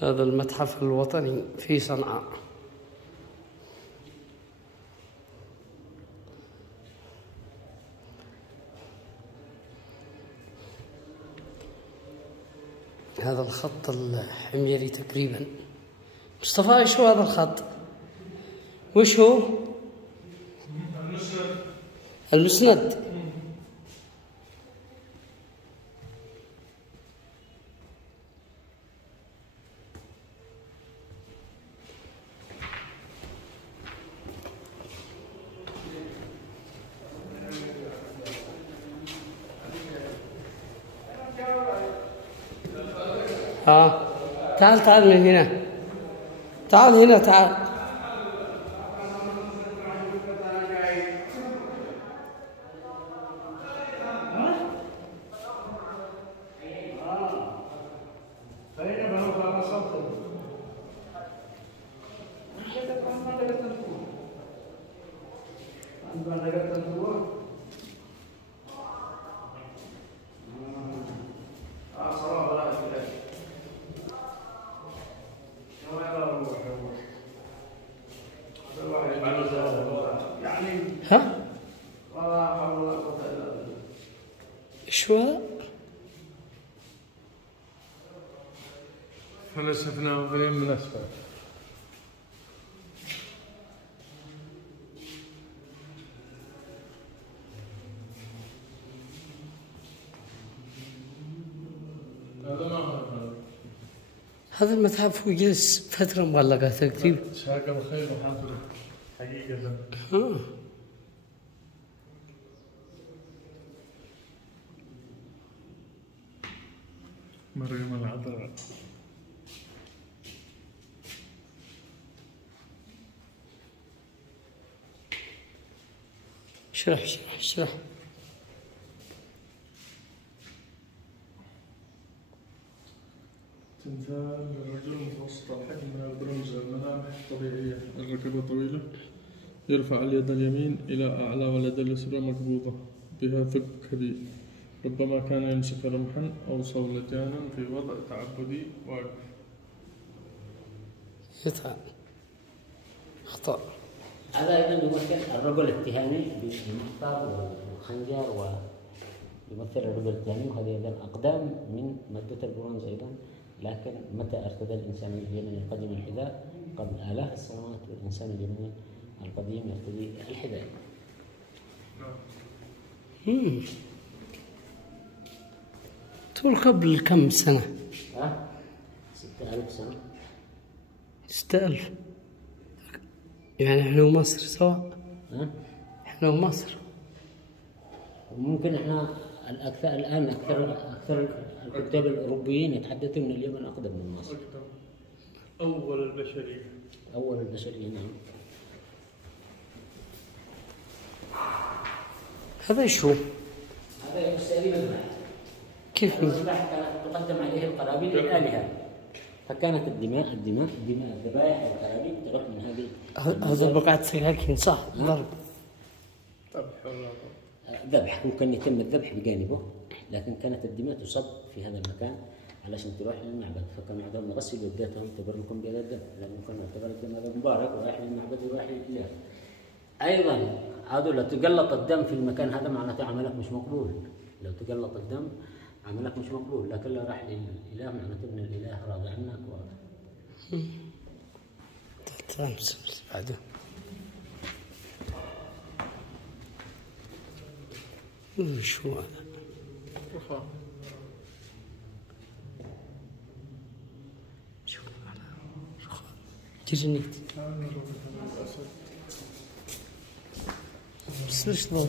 هذا المتحف الوطني في صنعاء. هذا الخط الحميري تقريبا. مصطفى ايش هو هذا الخط؟ وش هو؟ المسند. تعال من هنا. تعال هنا تعال. ها؟ ايش هو؟ فلسفنا ناظرين من اسفل. هذا المتحف يجلس فترة مغلقة تقريبا. شاكر الخير وحاضر حقيقة. مريم العذراء. اشرح. تمثال للرجل متوسط الحجم من البرونز، الملامح طبيعية، الركبة طويلة، يرفع اليد اليمين إلى أعلى واليد اليسرى مقبوضة بها ثقب كبير، ربما كان يمسك رمحا أو صولجانا في وضع تعبدي واقف. خطأ. هذا أيضا يمثل الرجل التهامي بالمخطط والخنجر، ويمثل الرجل التهامي، وهذه أيضا أقدام من مادة البرونز أيضا. لكن متى ارتدى الإنسان اليمني القديم الحذاء؟ قبل آلاف السنوات، والإنسان اليمني القديم يرتدي الحذاء. تقول قبل كم سنة؟ 6000 سنة. 6000 يعني احنا ومصر سواء. احنا ومصر. ممكن احنا الآن أكثر الكتاب الأوروبيين يتحدثون أن اليمن أقدم من مصر. أول البشرية. نعم. هذا ايش هو؟ هذا يسمى مذبح. كيف المذبح كانت تقدم عليه القرابين للآلهة، فكانت الدماء الذبائح والقرابين تروح من هذه. هذا بقعة سكاكين صح؟ ضرب. ذبح، ممكن يتم الذبح بجانبه، لكن كانت الدماء تصب في هذا المكان علشان تروح للمعبد، فكان بعضهم يغسل يداتهم تبركم بهذا الدم، لأنه كان يعتبر الدم هذا مبارك ورايح للمعبد ورايح لله. أيضا عادوا لو تقلط الدم في المكان هذا معناته عملك مش مقبول. لو تقلط الدم عملك مش مقبول، لكن لو راح للإله معناته إن الإله راضي عنك. تمس بعده. شو هذا؟ رخاء. شو هذا؟ رخاء. جرنيت. بس ليش ضوء؟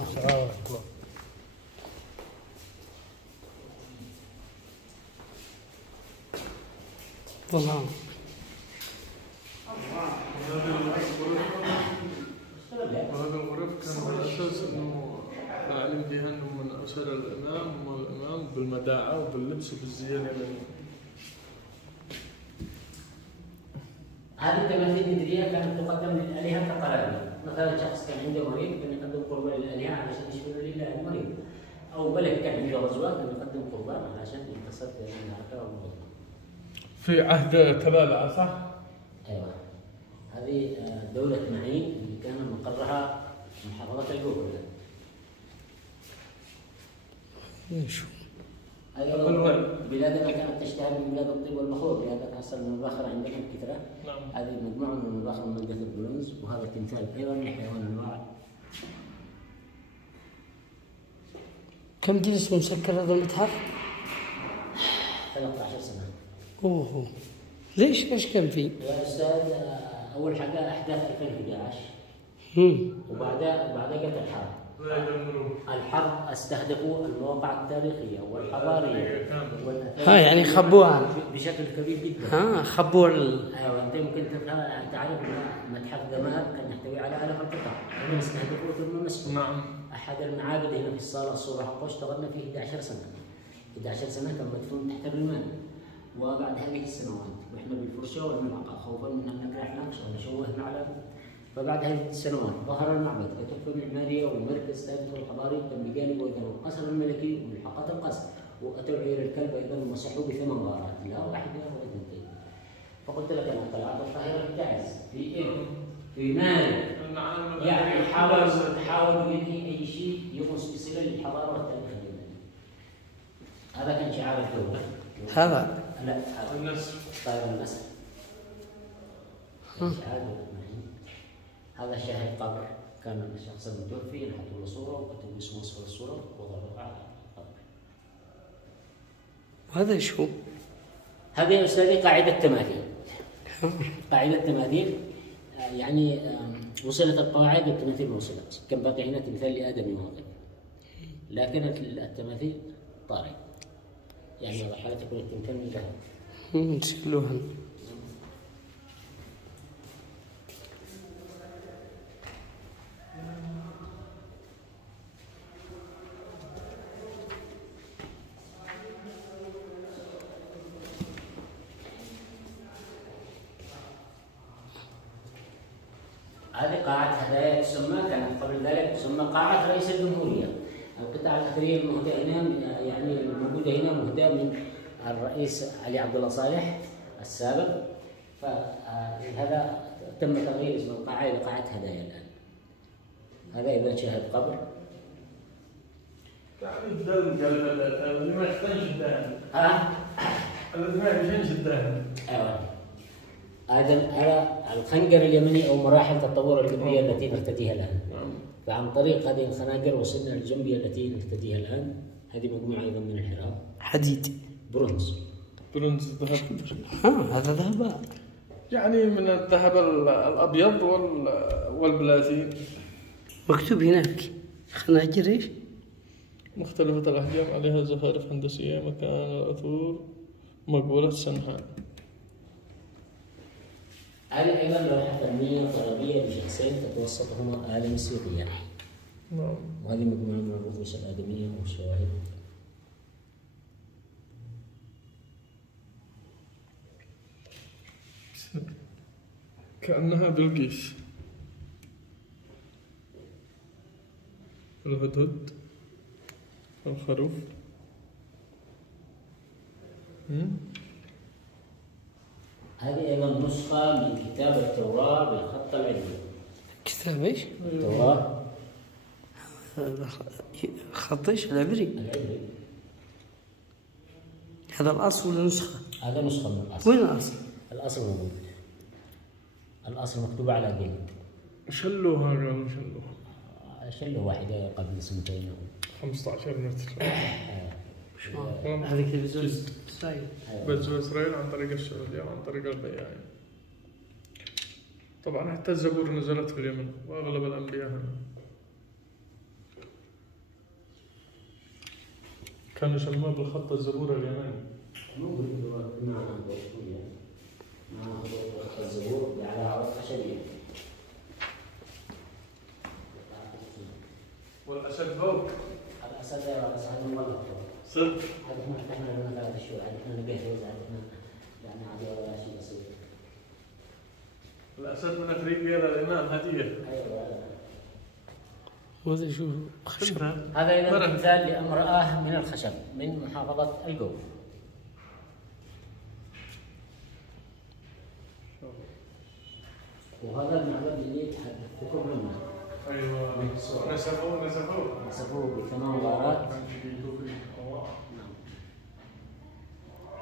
والله. وهذا الغرف كان على أساس إنه العلم فيها إنه من أسر الإمام والإمام بالمداعة وباللبس وبالزينة اليمنية. هذه التماثيل الندرية كانت تقدم للآلهة كقرابين. مثلا شخص كان عنده مريض كان يقدم قربان للآلهة علشان يشفي لله المريض، أو ملك كان عنده غزوة كان يقدم قربان علشان ينتصر في المعركة والمنظمة. في عهد تلالع صح؟ ايوه. هذه دولة معين اللي كان مقرها محافظة الجوف. ايش أيوة. بلادنا كانت تشتهر من بلاد الطب والبخور، بلادنا حصل من البخر عندنا كثرة. نعم. هذه مجموعة من البخر من منطقة البرونز، وهذا تمثال أيضا من حيوان النوع. كم جلس مسكر هذا المتحف؟ 13 سنة. اوه ليش كان فيه؟ يا أستاذ أول حاجة أحداث 2011 وبعدها جت الحرب. الحرب استهدفوا المواقع التاريخية والحضارية يعني خبوها بشكل كبير جدا. خبوا ايوه. انت يمكن تعرف ان متحف ذمار كان يحتوي على آلاف القطع، هم استهدفوه ثم مسكوا. نعم. احد المعابد هنا في الصالة الصورة حقه اشتغلنا فيه 11 سنة. 11 سنة كان مدفون تحت الرمال. وبعد هذه السنوات واحنا بالفرشة والملعقة خوفا من ان نقرح نقش او نشوه معلم. فبعد هذه السنوات ظهر المعبد كتحفة معمارية ومركز تاريخي وحضاري تم بجانبه ايضا القصر الملكي وملحقات القصر، واتوا عير الكلب ايضا ومسحوه ب8 غارات، لا واحده ولا اثنتين. فقلت لك انا قلعه القاهره بتعز في في مال، يعني حاول ينهي اي شيء يغوص بصله للحضاره والتاريخ اليوناني. هذا كان شعار الدوله. هذا لا النسر، طائر النسر. هذا شاهد قبر، كان الشخص المتوفي نحط له صوره وكتب اسمه اسفل الصوره وضعوه على القبر. وهذا شو؟ هذه يا استاذي قاعده تماثيل. قاعده تماثيل يعني وصلت القواعد والتماثيل ما وصلت، كان باقي هنا تمثال لادم واقف. لكن التماثيل طارئ. يعني حالة تكون التمثال من ذهب. شكلوها. هذه قاعة هدايا تسمى، كانت قبل ذلك تسمى قاعة رئيس الجمهورية. القطع الأثرية المهداة هنا يعني الموجودة هنا مهداة من الرئيس علي عبد الله صالح السابق، فهذا تم تغيير اسم القاعة إلى قاعة هدايا الآن. هذا إذا شاهد قبر. يعني الدم قال اللي ما يحتاج الدم. الذي ما يحتاج الدم. أيوه. هذا الخنجر اليمني او مراحل التطور الجنبيه التي نرتديها الان. فعن طريق هذه الخناجر وصلنا للجنبيه التي نرتديها الان. هذه مجموعه ايضا من الحراب. حديد. برونز. برونز ذهب. هذا ذهب. يعني من الذهب الابيض والبلاتين. مكتوب هناك خناجر ايش؟ مختلفة الأحجام عليها زخارف هندسية، مكان العثور مقبولة سنها. هذه أيضا لوحة فنية طربية لشخصين تتوسطهما آلة موسيقية. نعم. وهذه مجموعة من الرموز الآدمية والشواهد. كأنها بلقيس. الهدهد، الخروف. هذه أيضا نسخة من كتاب التوراة بالخط العبري. كتاب ايش؟ التوراة. خط ايش؟ العبري. هذا الأصل ولا نسخة؟ هذا نسخة من الأصل. وين الأصل؟ الأصل موجود. الأصل مكتوب على جلد. شلوها قالوا شلوها. شلوا واحدة قبل سنتين. 15 متر. هذا بزوز إسرائيل. بزوز إسرائيل عن طريق السعودية وعن طريق البياعين. طبعا حتى الزبور نزلت في اليمن وأغلب الأنبياء هنا. كانوا يسموه بالخط الزبور اليمني. مع الزبور على عرض خشبية. والأسد فوق. الأسد مولد. صدق. هذا احنا لنا 3 شهور، احنا نجهز احنا يعني عادي ولا شيء بسيط. الأسد من أفريقيا للإمام هدية. أيوة. وهذا شو خشب؟ هذا أيضا مثال لامرأة من الخشب من محافظة الجوف. وهذا المعبد اللي تحدثتكم عنه. ايوه نسبوه ب8 غارات. نعم.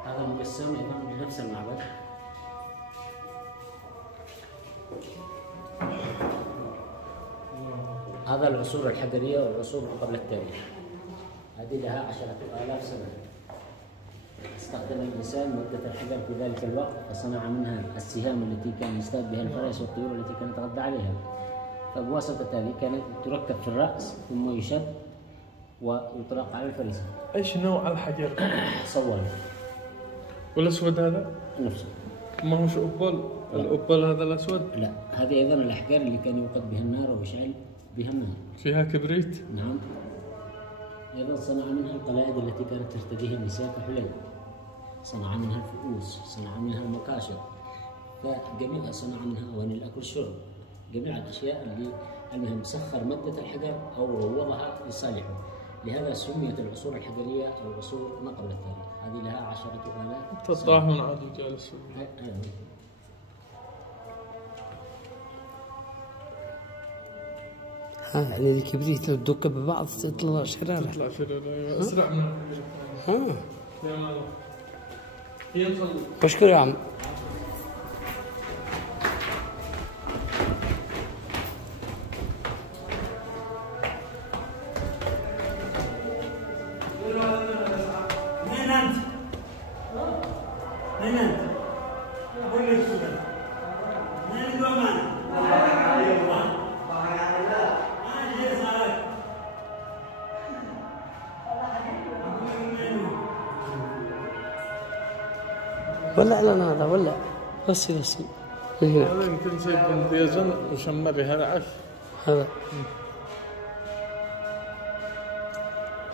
هذا مقسم ايضا بنفس المعبد. هذا العصور الحجرية والعصور قبل التاريخ. هذه لها 10,000 سنة. استخدم الإنسان مادة الحجر في ذلك الوقت فصنع منها السهام التي كان يصطاد بها الفرس والطيور التي كان يتغذى عليها. فبواسطة هذه كانت تركب في الرأس ثم يشد ويطلق على الفريسة. ايش نوع الحجر؟ صوان. والاسود هذا؟ نفسه. ما هوش أبل؟ الأبل هذا الأسود؟ لا، هذه أيضا الأحجار اللي كان يوقد بها النار ويشعل بها النار. فيها كبريت؟ نعم. أيضا صنع منها القلائد التي كانت ترتديها النساء كحلي. صنع منها الفؤوس، صنع منها المكاشر. فجميع صنع منها أواني الأكل والشرب. جميع الأشياء اللي المهم سخر مادة الحجر أو روضها لصالحه. لهذا سميت العصور الحجرية أو عصور ما قبل التاريخ. هذه لها 10,000 سنة. تطاحن عادي جالس. يعني الكبريت لو تدق ببعض تطلع شرارة. تطلع شرارة أسرع من الحجر. يا مالا. ينخل. بشكر يا عم. ولا اعلان هذا ولا بس هذا يمكن زي بن ديزن وشمري هذا عش. هذا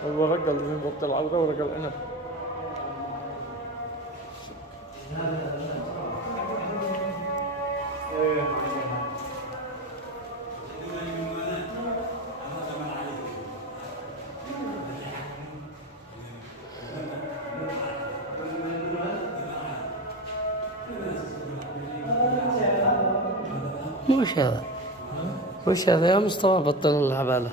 الورقة اللي من بط العذراء ورقة العنب. وش هذا؟ وش هذا يا مصطفى؟ بطل العبالة.